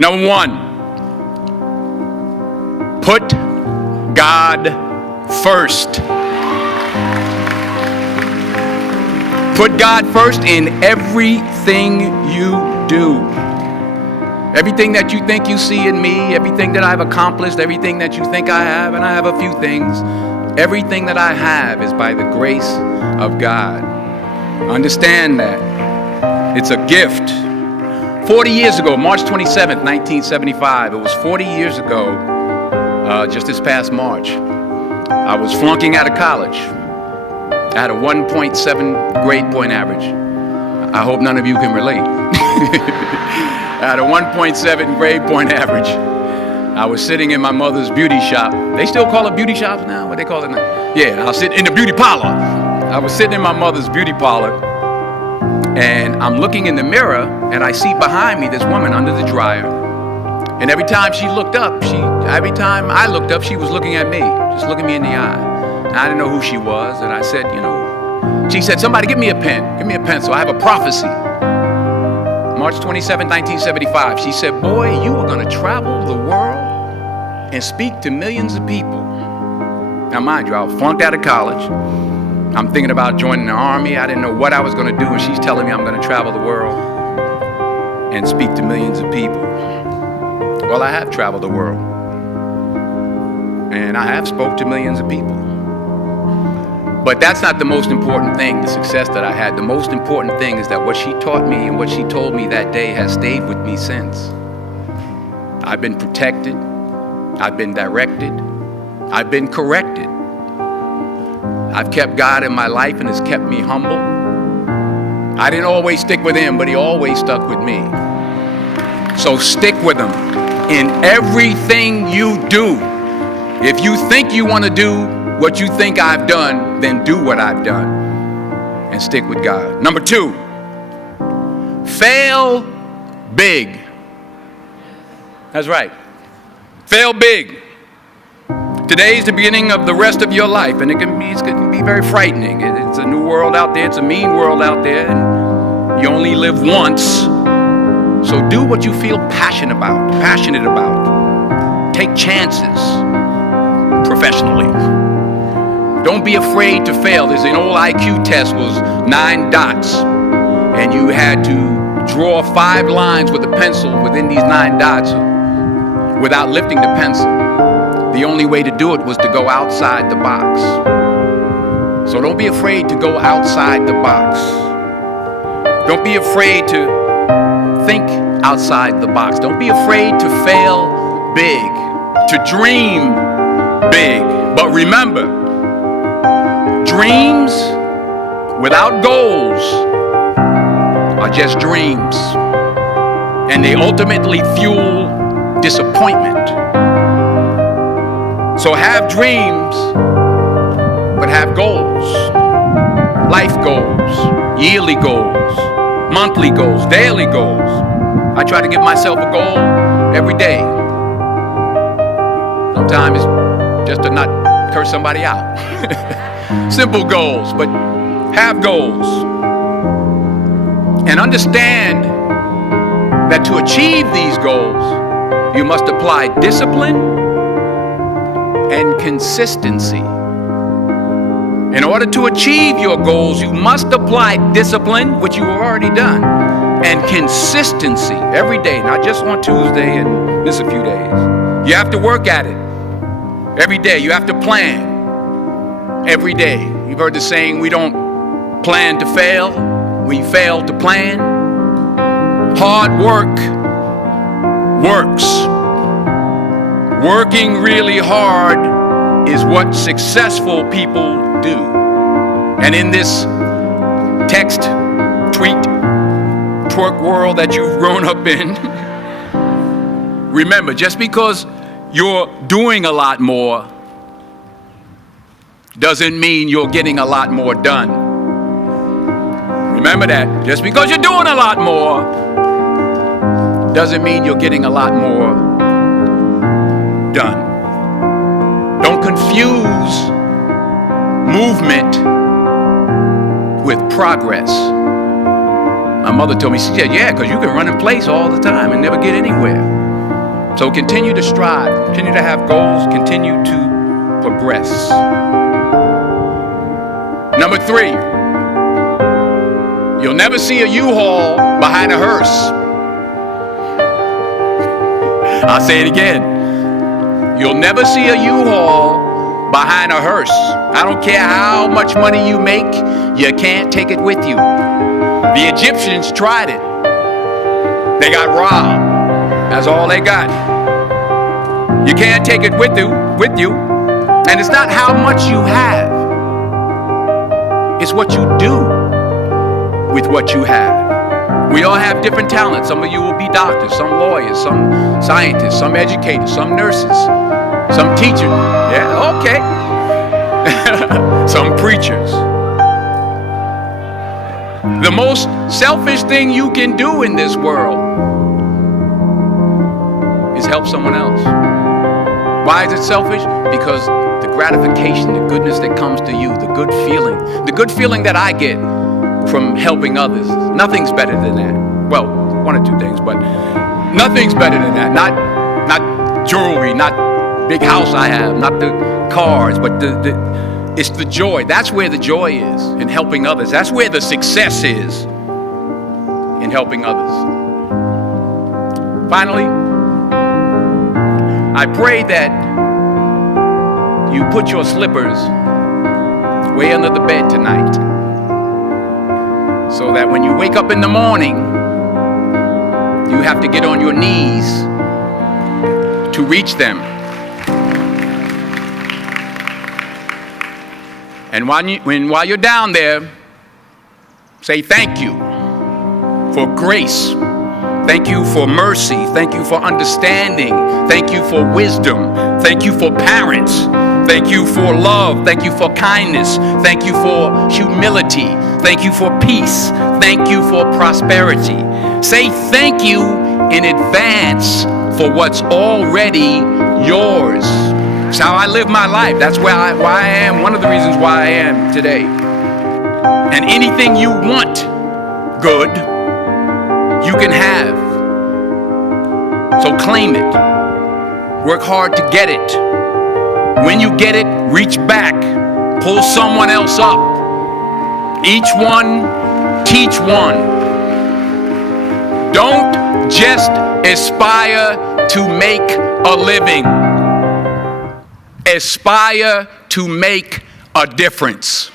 Number one, put God first. Put God first in everything you do. Everything that you think you see in me, everything that I've accomplished, everything that you think I have, and I have a few things, everything that I have is by the grace of God. Understand that. It's a gift. 40 years ago, March 27th, 1975, it was 40 years ago, just this past March, I was flunking out of college. I had a 1.7 grade point average. I hope none of you can relate. I had a 1.7 grade point average. I was sitting in my mother's beauty shop. They still call it beauty shops now? What they call it now? Yeah, I was sitting in the beauty parlor. I was sitting in my mother's beauty parlor, and I'm looking in the mirror, and I see behind me this woman under the dryer. And every time I looked up, she was looking at me, just looking me in the eye. And I didn't know who she was, and I said, she said, somebody give me a pen, give me a pencil, I have a prophecy. March 27, 1975, she said, boy, you are gonna travel the world and speak to millions of people. Now mind you, I was flunked out of college. I'm thinking about joining the army. I didn't know what I was gonna do, and she's telling me I'm gonna travel the world and speak to millions of people. Well, I have traveled the world, and I have spoke to millions of people. But that's not the most important thing, the success that I had. The most important thing is that what she taught me and what she told me that day has stayed with me since. I've been protected, I've been directed, I've been corrected. I've kept God in my life, and it's kept me humble. I didn't always stick with him, but he always stuck with me. So stick with him in everything you do. If you think you want to do what you think I've done, then do what I've done and stick with God. Number two, fail big. That's right. Fail big. Today is the beginning of the rest of your life, and it can be very frightening. It's a new world out there. It's a mean world out there, and you only live once. So do what you feel passionate about. Take chances professionally. Don't be afraid to fail. There's an old IQ test, was 9 dots, and you had to draw 5 lines with a pencil within these 9 dots without lifting the pencil. The only way to do it was to go outside the box. So don't be afraid to go outside the box. Don't be afraid to think outside the box. Don't be afraid to fail big, to dream big. But remember, dreams without goals are just dreams, and they ultimately fuel disappointment. So have dreams, but have goals. Life goals, yearly goals, monthly goals, daily goals. I try to give myself a goal every day. Sometimes it's just to not curse somebody out. Simple goals, but have goals. And understand that to achieve these goals, you must apply discipline and consistency. In order to achieve your goals, you must apply discipline, which you have already done, and consistency every day, not just on Tuesday and miss a few days. You have to work at it every day. You have to plan every day. You've heard the saying, we don't plan to fail, we fail to plan. Hard work works. Working really hard is what successful people do. And in this text, tweet, twerk world that you've grown up in, remember, just because you're doing a lot more doesn't mean you're getting a lot more done. Remember that. Just because you're doing a lot more doesn't mean you're getting a lot more done. Don't confuse movement with progress. My mother told me, she said, yeah, because you can run in place all the time and never get anywhere. So continue to strive, continue to have goals, continue to progress. Number 3, you'll never see a U-Haul behind a hearse. I'll say it again. You'll never see a U-Haul behind a hearse. I don't care how much money you make, you can't take it with you. The Egyptians tried it. They got robbed. That's all they got. You can't take it with you. And it's not how much you have. It's what you do with what you have. We all have different talents. Some of you will be doctors, some lawyers, some scientists, some educators, some nurses, some teachers. Yeah, okay. Some preachers. The most selfish thing you can do in this world is help someone else. Why is it selfish? Because the gratification, the goodness that comes to you, the good feeling that I get from helping others, nothing's better than that. Well, one or two things, but nothing's better than that. Not jewelry, not big house I have, not the cars, but it's the joy. That's where the joy is, in helping others. That's where the success is, in helping others. Finally, I pray that you put your slippers way under the bed tonight, so that when you wake up in the morning, you have to get on your knees to reach them. And while you're down there, say thank you for grace. Thank you for mercy. Thank you for understanding. Thank you for wisdom. Thank you for parents. Thank you for love. Thank you for kindness. Thank you for humility. Thank you for peace. Thank you for prosperity. Say thank you in advance for what's already yours. That's how I live my life. That's why I am. One of the reasons why I am today. And anything you want good, you can have. So claim it. Work hard to get it. When you get it, reach back. Pull someone else up. Each one, teach one. Don't just aspire to make a living. Aspire to make a difference.